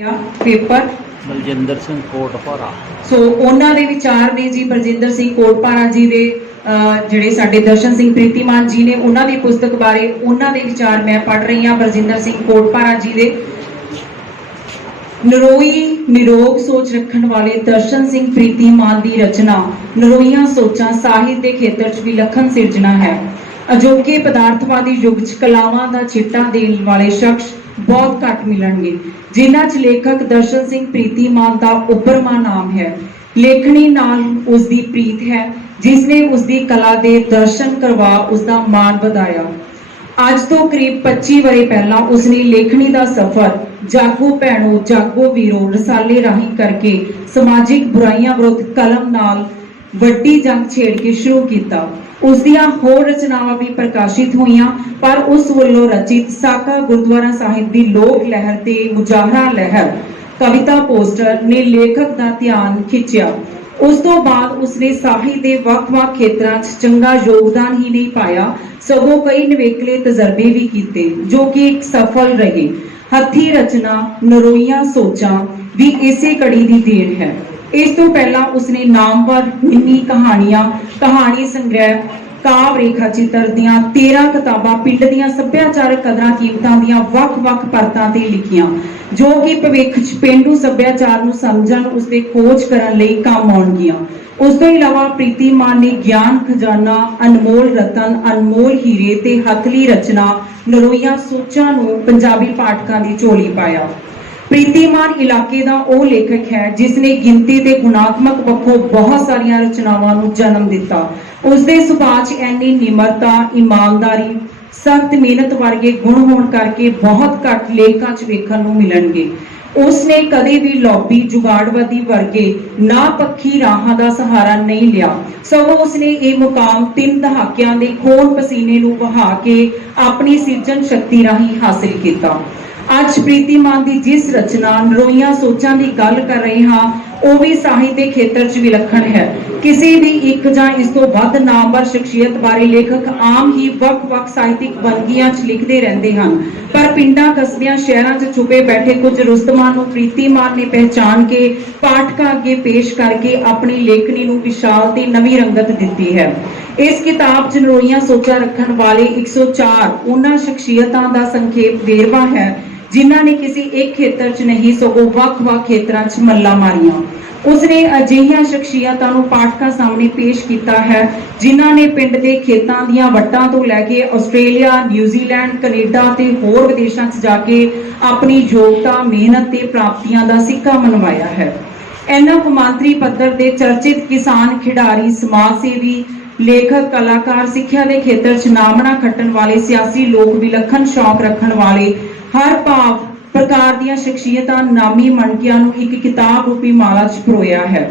Paper Baljinder Singh कोटभारा। सो उन्होंने दे विचार ने जी बलजिंदर सिंह कोटभारा जी दे ਜਿਹੜੇ ਸਾਡੇ ਦਰਸ਼ਨ ਸਿੰਘ ਪ੍ਰੀਤੀਮਾਨ जी ने ਉਹਨਾਂ ਦੀ ਪੁਸਤਕ ਬਾਰੇ ਉਹਨਾਂ ਦੇ ਵਿਚਾਰ ਮੈਂ ਪੜ੍ਹ ਰਹੀ ਹਾਂ। ਬਲਜਿੰਦਰ ਸਿੰਘ ਕੋਟਭਾਰਾ जी ਦੇ नरोई निरोग सोच रखण वाले दर्शन सिंह प्रीतिमान की रचना नरोईया सोचा साहित्य के खेत्र च विलखण सिरजना है। अजोके पदार्थवादी युग च कलावां दा छिट्टा देण वाले शख्स बहुत घट मिलणगे जिन्हां च लेखक दर्शन सिंह प्रीतिमान का उभरवा नाम है। लेखनी नाल उसकी प्रीत है जिसने उसकी कला के दर्शन करवा उसका मान वधाया। आज तो करीब 25 वरे पहला उसने लेखनी का सफर जागो भैणो जागो वीरो रसाले राही करके समाजिक बुराइयां विरुद्ध कलम नाल वड्डी जंग छेड़ के शुरू किया। उसदियां होर रचनावां भी प्रकाशित हुईयां पर उस वल्लों रचित साका गुरुद्वारा साहिब की लोक लहर ते मुजाहरा लहर कविता पोस्टर ने लेखक का ध्यान खिंचिया। उस तो बाद उसने साहित्य के ਵੱਖ-ਵੱਖ खेत्रां च चंगा योगदान ही नहीं पाया सगों कई निवेकले तजर्बे भी किए जो कि एक सफल रहे। हथी रचना नरोईया सोचा भी इसे कड़ी की देन है। इस तो पहला उसने नामवर मिनी कहानियां कहानी संग्रह काव रेखा चित्र दियां 13 किताबां पिंड दियां सभ्याचारक कदरां कीमतां दियां ਵੱਖ-ਵੱਖ परतां ते लिखियां जो कि भविख च पेंडू सभ्याचार नूं समझण उसदे खोज करन लई काम आउणगीਆਂ। उस तो इलावा प्रीतिमान ने ज्ञान खजाना अनमोल रतन अनमोल हीरे ते हथली रचना नरोईया सोचां नूं पंजाबी पाठकां दी झोली पाया। प्रीतिमान इलाके का वह लेखक है जिसने गिनती के गुणात्मक पक्षों बहुत सारिया रचनावां नूं जन्म दिता। उसके सुभाव च इन्नी निमरता ईमानदारी सख्त मेहनत वर्गे गुण होने करके बहुत घट लेखकां च वेखण नूं मिलणगे। उसने कदे भी लॉबी जुगाड़वादी वर्गे ना पक्षी राहां दा सहारा नहीं लिया सगों उसने ये मुकाम 3 दहाकियां दे खून पसीने नूं बहा के अपनी सिरजन शक्ति राही हासिल किया। आज प्रीतिमान की जिस रचना नरोईया सोचां की गल कर रहे हाँ वह भी साहित्य खेत्र च विलखण है। किसी भी एक जां इस तो वध नामवर शख्सियत बारे लेखक आम ही ਵੱਖ-ਵੱਖ साहित्यिक वनगियां च लिखते रहते हैं पर पिंडां कस्बियां शहरां च छुपे बैठे कुछ रुस्तमां नूं प्रीतिमान ने पहचान के पाठकां अगे पेश करके अपनी लेखनी नूं विशाल ते नवीं रंगत दिती है। इस किताब च नरोईया सोचा रखण वाले 104 उन्हां शख्सियतां दा संखेप वेरवा है जिन्हां ने किसी एक खेत्र च नहीं सगों ਵੱਖ-ਵੱਖ खेत्रां च मल्ला मारियां। उसने अजिहियां शख्सियतां नूं पाठकां सामने पेश किया है जिन्हां ने पिंड दे खेतां दीयां वट्टां तो लैके आस्ट्रेलिया न्यूजीलैंड कनेडा ते होर विदेशां च जाके अपनी योग्यता मेहनत ते प्राप्तियां दा सिक्का मनवाया है। इन्हां कौमांतरी पद्धर दे चर्चित किसान खिडारी समाज सेवी लेखक कलाकार सिक्ख्या के खेत्र च नामना खट्टण वाले सियासी लोग विलखण शौक रखण वाले हर भाव प्रकार ਦੀਆਂ शख्सियतां नामी मणकियां नूं एक किताब रूपी माला च परोया है।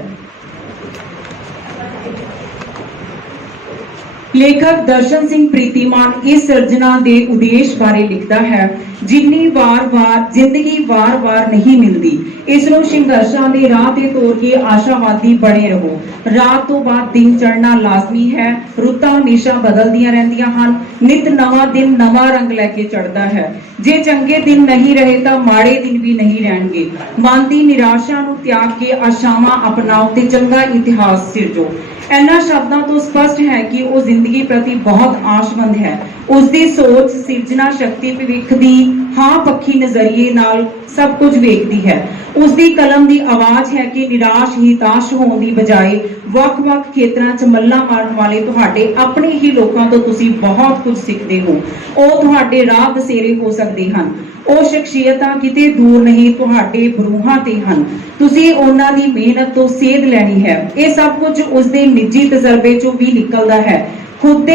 लेखक दर्शन सिंह प्रीतिमान इस सिरजना के उद्देश्य बारे लिखता है जिन्नी वार-वार जिंदगी वार-वार नहीं मिलती इसनूं संघर्षां दे राह ते तोड़ के आशावादी बने रहो। रात तो बाद दिन चढ़ना लाजमी है। रुतां हमेशा बदलदियां रहिंदियां हन। नित नवा दिन नवा रंग लैके चढ़ता है। जे चंगे दिन नहीं रहे तो माड़े दिन भी नहीं रहणगे। मन दी निराशा नूं त्याग के आशावां अपनाओ ते चंगा इतिहास सिरजो। इन्हां शब्दां तो स्पष्ट है कि वह जिंदगी प्रति बहुत आशमंद है। उसकी सोच सिरजना शक्ति भविख दी हाँ पक्षी नजरिए नाल सब कुछ वेखदी है। उसकी कलम की आवाज है कि निराश हिताश होने की बजाय ਵੱਖ-ਵੱਖ खेत्रां च मल्ला मारन वाले तुहाडे अपने ही लोगों तो तुसी बहुत कुछ सीखते हो। ਉਹ ਤੁਹਾਡੇ ਰਾਹ ਦਸੇਰੇ ਹੋ ਸਕਦੇ ਹਨ। ਉਹ ਸ਼ਖਸੀਅਤਾਂ ਕਿਤੇ ਦੂਰ नहीं ਤੁਹਾਡੇ ਬਰੂਹਾਂ ਤੇ ਹਨ। ਤੁਸੀਂ ਉਹਨਾਂ ਦੀ ਮਿਹਨਤ ਤੋਂ ਸੇਧ ਲੈਣੀ ਹੈ। ਇਹ ਸਭ ਕੁਝ ਉਸਦੇ ਨਿੱਜੀ ਤਜਰਬੇ ਚੋਂ ਵੀ ਨਿਕਲਦਾ ਹੈ। खुद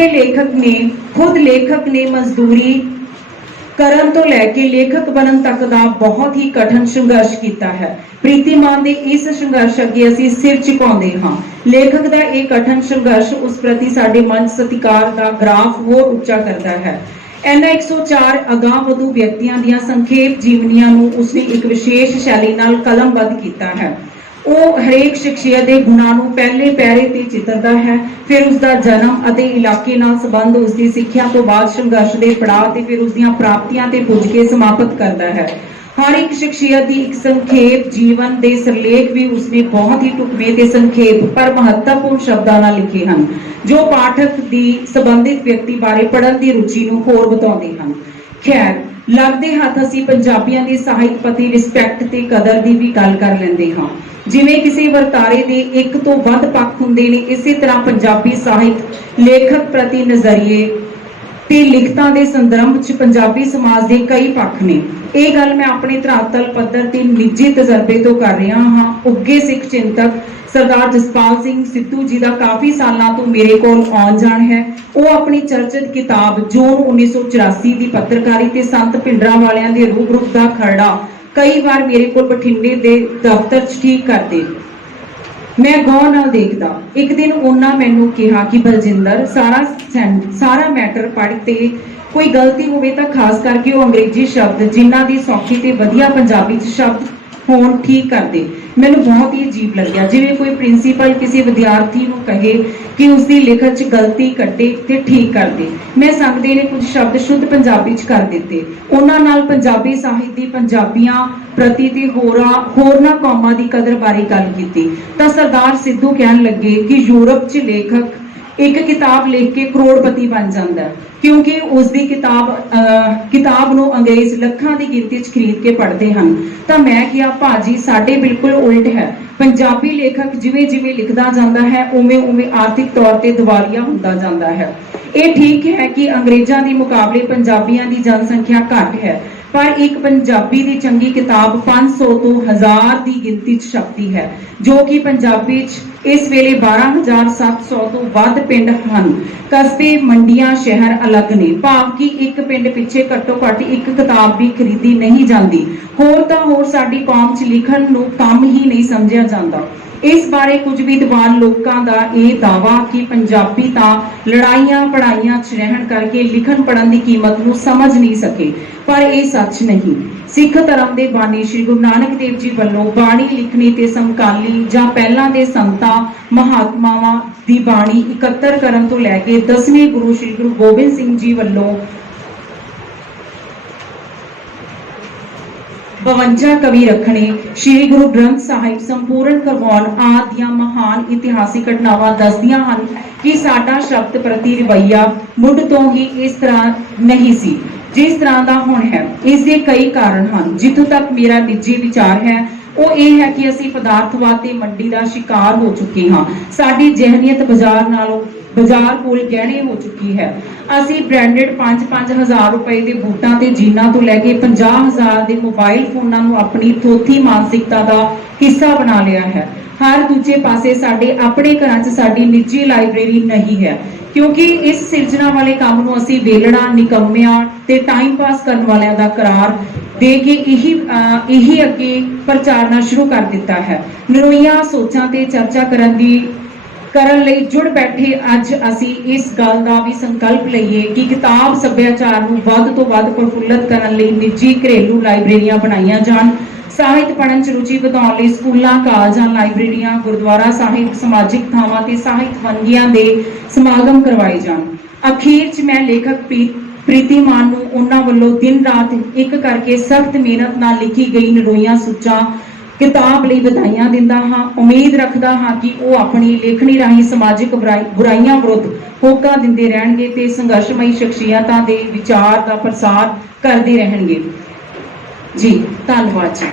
लेखक ने मजदूरी करन तो लैके लेखक बनन तक का बहुत ही कठिन संघर्ष किया है। प्रीतिमान दे इस संघर्ष अगे असीं सिर झुकाउंदे हां। लेखक का यह कठिन संघर्ष उस प्रति साडे मन सत्कार का ग्राफ होर उच्चा करता है। इन्हां 104 अगाह वधू व्यक्तियों दीयां संखेप जीवनियां नूं उसने एक विशेष शैली नाल कलमबद्ध किया है। ਉਹ ਹਰੇਕ ਸ਼ਖਸੀਅਤ ਦੇ ਗੁਣਾਂ ਨੂੰ ਪਹਿਲੇ ਪੈਰੇ ਤੇ ਚਿੱਤਰਦਾ ਹੈ। ਫਿਰ ਉਸ ਦਾ ਜਨਮ ਅਤੇ ਇਲਾਕੇ ਨਾਲ ਸੰਬੰਧ उसकी ਸਿੱਖਿਆ ਤੋਂ ਬਾਅਦ ਸੰਘਰਸ਼ ਦੇ ਪੜਾਅ ਤੇ ਫਿਰ ਉਸ ਦੀਆਂ ਪ੍ਰਾਪਤੀਆਂ ਤੇ ਪੁੱਜ ਕੇ ਸਮਾਪਤ ਕਰਦਾ ਹੈ। ਹਰ ਇੱਕ ਸ਼ਖਸੀਅਤ ਦੀ ਇੱਕ ਸੰਖੇਪ ਜੀਵਨ ਦੇ ਸਿਰਲੇਖ ਵੀ ਉਸਨੇ ਬਹੁਤ ਹੀ ਢੁਕਵੇਂ ਤੇ ਸੰਖੇਪ ਪਰ ਮਹੱਤਵਪੂਰਨ ਸ਼ਬਦਾਂ ਨਾਲ ਲਿਖੇ ਹਨ, ਜੋ ਪਾਠਕ ਦੀ ਸੰਬੰਧਿਤ ਵਿਅਕਤੀ ਬਾਰੇ ਪੜ੍ਹਨ ਦੀ ਰੁਚੀ ਨੂੰ ਹੋਰ ਵਧਾਉਂਦੇ ਹਨ। ਖੈਰ, ਲੱਗਦੇ ਹੱਥ ਅਸੀਂ ਪੰਜਾਬੀਆਂ ਦੀ ਸਾਹਿਤ ਪ੍ਰਤੀ ਰਿਸਪੈਕਟ ਤੇ ਕਦਰ ਦੀ ਵੀ ਗੱਲ ਕਰ ਲੈਂਦੇ ਹਾਂ। ਜਿਵੇਂ ਕਿਸੇ ਵਰਤਾਰੇ ਦੇ ਇੱਕ ਤੋਂ ਵੱਧ ਪੱਖ ਹੁੰਦੇ ਨੇ, ਇਸੇ ਤਰ੍ਹਾਂ ਪੰਜਾਬੀ ਸਾਹਿਤ ਲੇਖਕ ਪ੍ਰਤੀ ਨਜ਼ਰੀਏ ਤੇ ਲਿਖਤਾਂ ਦੇ ਸੰਦਰਭ 'ਚ ਪੰਜਾਬੀ ਸਮਾਜ ਦੇ ਕਈ ਪੱਖ ਨੇ। ਇਹ ਗੱਲ ਮੈਂ ਆਪਣੇ ਧਰਾਤਲ ਪੱਧਰ ਤੇ ਨਿੱਜੀ ਤਜਰਬੇ ਤੋਂ ਕਰ ਰਿਹਾ ਹਾਂ। ਉੱਘੇ ਸਿੱਖ ਚਿੰਤਕ ਸਰਦਾਰ ਜਸਪਾਲ ਸਿੰਘ ਸਿੱਧੂ ਜੀ ਦਾ ਕਾਫੀ ਸਾਲਾਂ ਤੋਂ ਮੇਰੇ ਕੋਲ ਆਉਣ ਜਾਣ ਹੈ। ਉਹ ਆਪਣੀ ਚਰਚਿਤ ਕਿਤਾਬ ਜੂਨ 1984 ਦੀ ਪੱਤਰਕਾਰੀ ਤੇ ਸੰਤ ਭਿੰਡਰਾਂਵਾਲਿਆਂ ਦੇ ਰੂਪ ਦਾ ਖਰੜਾ ਕਈ ਵਾਰ ਮੇਰੇ ਕੋਲ ਬਠਿੰਡੇ ਦੇ ਦਫ਼ਤਰ 'ਚ ਠੀਕ ਕਰਦੇ। ਮੈਂ ਗੌਰ ਨਾਲ ਦੇਖਦਾ। ਇੱਕ ਦਿਨ ਉਹਨਾਂ ਮੈਨੂੰ ਕਿਹਾ ਕਿ ਬਲਜਿੰਦਰ, ਸਾਰਾ ਮੈਟਰ ਪੜ੍ਹ ਤੇ ਕੋਈ ਗਲਤੀ ਹੋਵੇ ਤਾਂ ਖਾਸ ਕਰਕੇ ਉਹ ਅੰਗਰੇਜ਼ੀ ਸ਼ਬਦ ਜਿਨ੍ਹਾਂ ਦੀ ਸੌਖੀ ਤੇ ਵਧੀਆ ਪੰਜਾਬੀ 'ਚ ਸ਼ਬਦ ਹੋਣ ਠੀਕ ਕਰਦੇ। ਮੈਨੂੰ ਬਹੁਤ ਹੀ ਅਜੀਬ ਲੱਗਿਆ, ਜਿਵੇਂ ਕੋਈ ਪ੍ਰਿੰਸੀਪਲ ਕਿਸੇ ਵਿਦਿਆਰਥੀ ਨੂੰ ਕਹੇ ਕਿ ਉਸਦੀ ਲਿਖਤ 'ਚ ਗਲਤੀ ਕੱਢੇ ਤੇ ਠੀਕ ਕਰ ਦੇ। ਮੈਂ ਸੰਗਦੇ ਨੇ ਕੁਝ ਸ਼ਬਦ ਸ਼ੁੱਧ ਪੰਜਾਬੀ 'ਚ ਕਰ ਦਿੱਤੇ। ਉਹਨਾਂ ਨਾਲ ਪੰਜਾਬੀ ਸਾਹਿਤ ਦੀ ਪੰਜਾਬੀਆਂ ਪ੍ਰਤੀ ਤੇ ਹੋਰਨਾਂ ਕੌਮਾਂ ਦੀ ਕਦਰ ਬਾਰੇ ਗੱਲ ਕੀਤੀ ਤਾਂ ਸਰਦਾਰ ਸਿੱਧੂ ਕਹਿਣ ਲੱਗੇ ਕਿ ਯੂਰਪ 'ਚ ਲੇਖਕ ਇੱਕ ਕਿਤਾਬ ਲਿਖ ਕੇ ਕਰੋੜਪਤੀ ਬਣ ਜਾਂਦਾ ਹੈ, ਕਿਉਂਕਿ ਉਸਦੀ ਕਿਤਾਬ ਨੂੰ ਅੰਗਰੇਜ਼ ਲੱਖਾਂ ਦੀ ਗਿਣਤੀ 'ਚ ਖਰੀਦ ਕੇ ਪੜ੍ਹਦੇ ਹਨ। ਤਾਂ ਮੈਂ ਕਿਹਾ, ਭਾਜੀ, ਸਾਡੇ ਬਿਲਕੁਲ ਉਲਟ ਹੈ। ਪੰਜਾਬੀ ਲੇਖਕ ਜਿਵੇਂ ਜਿਵੇਂ ਲਿਖਦਾ ਜਾਂਦਾ ਹੈ ਉਵੇਂ ਉਵੇਂ ਆਰਥਿਕ ਤੌਰ ਤੇ ਦਿਵਾਲੀਆ ਹੁੰਦਾ ਜਾਂਦਾ ਹੈ। ਇਹ ਠੀਕ ਹੈ ਕਿ ਅੰਗਰੇਜ਼ਾਂ ਦੇ ਮੁਕਾਬਲੇ ਪੰਜਾਬੀਆਂ ਦੀ ਜਨਸੰਖਿਆ ਘੱਟ ਹੈ, ਪਰ ਇੱਕ ਪੰਜਾਬੀ ਦੀ ਚੰਗੀ ਕਿਤਾਬ 500 ਤੋਂ 1000 ਦੀ ਗਿਣਤੀ 'ਚ ਛਪਦੀ ਹੈ, ਜੋ ਕਿ ਪੰਜਾਬੀ 'ਚ ਇਸ ਵੇਲੇ 12700 ਤੋਂ ਵੱਧ ਪਿੰਡ ਹਨ। ਕਸਬੇ, ਮੰਡੀਆਂ, ਸ਼ਹਿਰ ਅਲੱਗ ਨੇ, ਭਾਵ ਕਿ ਇੱਕ ਪਿੰਡ ਪਿੱਛੇ ਘੱਟੋ ਘੱਟ ਇੱਕ ਕਿਤਾਬ ਵੀ ਖਰੀਦੀ ਨਹੀਂ ਜਾਂਦੀ। ਹੋਰ ਤਾਂ ਹੋਰ ਸਾਡੀ ਕੌਮ 'ਚ ਲਿਖਣ ਨੂੰ ਕੰਮ ਹੀ ਨਹੀਂ ਸਮਝਿਆ ਜਾਂਦਾ। ਇਸ ਬਾਰੇ ਕੁਝ ਵਿਦਵਾਨ ਲੋਕਾਂ ਦਾ ਇਹ ਦਾਵਾ ਕਿ ਪੰਜਾਬੀ ਤਾਂ ਲੜਾਈਆਂ ਪੜਾਈਆਂ 'ਚ ਰਹਿਣ ਕਰਕੇ ਲਿਖਣ ਪੜ੍ਹਨ ਦੀ ਕੀਮਤ ਨੂੰ ਸਮਝ ਨਹੀਂ ਸਕੇ, ਪਰ ਇਹ ਸੱਚ ਨਹੀਂ। ਸਿੱਖ ਧਰਮ ਦੇ ਬਾਨੀ ਸ਼੍ਰੀ ਗੁਰੂ ਨਾਨਕ ਦੇਵ ਜੀ ਵੱਲੋਂ ਬਾਣੀ ਲਿਖਣੀ ਤੇ ਸਮਕਾਲੀ ਜਾਂ ਪਹਿਲਾਂ ਦੇ ਸੰਤਾਂ ਮਹਾਤਮਾਵਾਂ ਦੀ ਬਾਣੀ ਇਕੱਤਰ ਕਰਨ ਤੋਂ ਲੈ ਕੇ 10ਵੇਂ ਗੁਰੂ ਸ਼੍ਰੀ ਗੁਰੂ ਗੋਬਿੰਦ ਸਿੰਘ ਜੀ ਵੱਲੋਂ 52 ਕਵੀ ਰੱਖਣੇ, ਸ਼੍ਰੀ ਗੁਰੂ ਗ੍ਰੰਥ ਸਾਹਿਬ ਸੰਪੂਰਨ ਕਰਵਾਉਣ ਆਦਿ ਦੀਆਂ ਮਹਾਨ ਇਤਿਹਾਸਿਕ ਘਟਨਾਵਾਂ ਦੱਸਦੀਆਂ ਹਨ ਕਿ ਸਾਡਾ ਸ਼ਬਦ ਪ੍ਰਤੀ ਰਵੱਈਆ ਮੁੱਢ ਤੋਂ ਹੀ ਇਸ ਤਰ੍ਹਾਂ ਨਹੀਂ ਸੀ ਜਿਸ ਤਰ੍ਹਾਂ ਦਾ ਹੁਣ ਹੈ। ਇਸ ਦੇ ਕਈ ਕਾਰਨ ਹਨ। ਜਿੱਥੋਂ ਤੱਕ ਮੇਰਾ ਨਿੱਜੀ ਵਿਚਾਰ ਹੈ ਉਹ ਇਹ ਹੈ ਕਿ ਅਸੀਂ ਪਦਾਰਥਵਾਦ ਤੇ ਮੰਡੀ ਦਾ ਸ਼ਿਕਾਰ ਹੋ ਚੁੱਕੇ ਹਾਂ। ਸਾਡੀ ਜ਼ਿਹਨੀਅਤ ਬਾਜ਼ਾਰ ਕੋਲ ਗਹਿਣੇ ਹੋ ਚੁੱਕੀ ਹੈ। ਅਸੀਂ ਬ੍ਰਾਂਡਡ 5-5000 ਰੁਪਏ ਦੇ ਬੂਟਾਂ ਤੇ ਜੀਨਾਂ ਤੋਂ ਲੈ ਕੇ 50000 ਦੇ ਮੋਬਾਈਲ ਫੋਨਾਂ ਨੂੰ ਆਪਣੀ ਥੋਥੀ ਮਾਨਸਿਕਤਾ ਦਾ ਹਿੱਸਾ ਬਣਾ ਲਿਆ ਹੈ। ਹਰ ਦੂਜੇ ਪਾਸੇ ਸਾਡੇ ਆਪਣੇ ਘਰਾਂ 'ਚ ਸਾਡੀ ਨਿੱਜੀ ਲਾਇਬ੍ਰੇਰੀ ਨਹੀਂ ਹੈ, ਕਿਉਂਕਿ ਇਸ ਸਿਰਜਣਾ ਵਾਲੇ ਕੰਮ ਨੂੰ ਅਸੀਂ ਵੇਲਣਾ, ਨਿਕੰਮਿਆਂ ਤੇ ਟਾਈਮ ਪਾਸ ਕਰਨ ਵਾਲਿਆਂ ਦਾ ਕਰਾਰ ਦੇ ਕੇ ਇਹੀ ਅੱਗੇ ਪ੍ਰਚਾਰਨਾ ਸ਼ੁਰੂ ਕਰ ਦਿੱਤਾ ਹੈ। ਨਰੋਈਆਂ ਸੋਚਾਂ ਤੇ ਚਰਚਾ ਕਰਨ ਲਈ ਜੁੜ ਬੈਠੇ ਅੱਜ ਅਸੀਂ ਇਸ ਗੱਲ ਦਾ ਵੀ ਸੰਕਲਪ ਲਈਏ ਕਿ ਕਿਤਾਬ ਸੱਭਿਆਚਾਰ ਨੂੰ ਵੱਧ ਤੋਂ ਵੱਧ ਪ੍ਰਫੁੱਲਤ ਕਰਨ ਲਈ ਨਿੱਜੀ ਘਰੇਲੂ ਲਾਇਬ੍ਰੇਰੀਆਂ ਬਣਾਈਆਂ ਜਾਣ। ਸਾਹਿਤ ਪੜ੍ਹਨ 'ਚ ਰੁਚੀ ਵਧਾਉਣ ਲਈ ਸਕੂਲਾਂ, ਕਾਲਜਾਂ, ਲਾਇਬ੍ਰੇਰੀਆਂ, ਗੁਰਦੁਆਰਾ ਸਾਹਿਬ, ਸਮਾਜਿਕ ਥਾਵਾਂ ਤੇ ਸਾਹਿਤ ਵੰਨਗੀਆਂ ਦੇ ਸਮਾਗਮ ਕਰਵਾਏ ਜਾਣ। ਅਖੀਰ 'ਚ ਮੈਂ ਲੇਖਕ ਪ੍ਰੀਤੀ ਮਾਨ ਨੂੰ ਉਹਨਾਂ ਵੱਲੋਂ ਦਿਨ ਰਾਤ ਇੱਕ ਕਰਕੇ ਸਖਤ ਮਿਹਨਤ ਨਾਲ ਲਿਖੀ ਗਈ ਨਰੋਈਆਂ ਸੋਚਾਂ ਕਿਤਾਬ ਲਈ ਵਧਾਈਆਂ ਦਿੰਦਾ ਹਾਂ। ਉਮੀਦ ਰੱਖਦਾ ਹਾਂ ਕਿ ਉਹ ਆਪਣੀ ਲੇਖਣੀ ਰਾਹੀਂ ਸਮਾਜਿਕ ਬੁਰਾਈਆਂ ਵਿਰੁੱਧ ਹੋਕਾ ਦਿੰਦੇ ਰਹਿਣਗੇ ਤੇ ਸੰਘਰਸ਼ਮਈ ਸ਼ਖਸੀਅਤਾਂ ਦੇ ਵਿਚਾਰ ਦਾ ਪ੍ਰਸਾਰ ਕਰਦੇ ਰਹਿਣਗੇ। ਜੀ ਧੰਨਵਾਦ ਜੀ।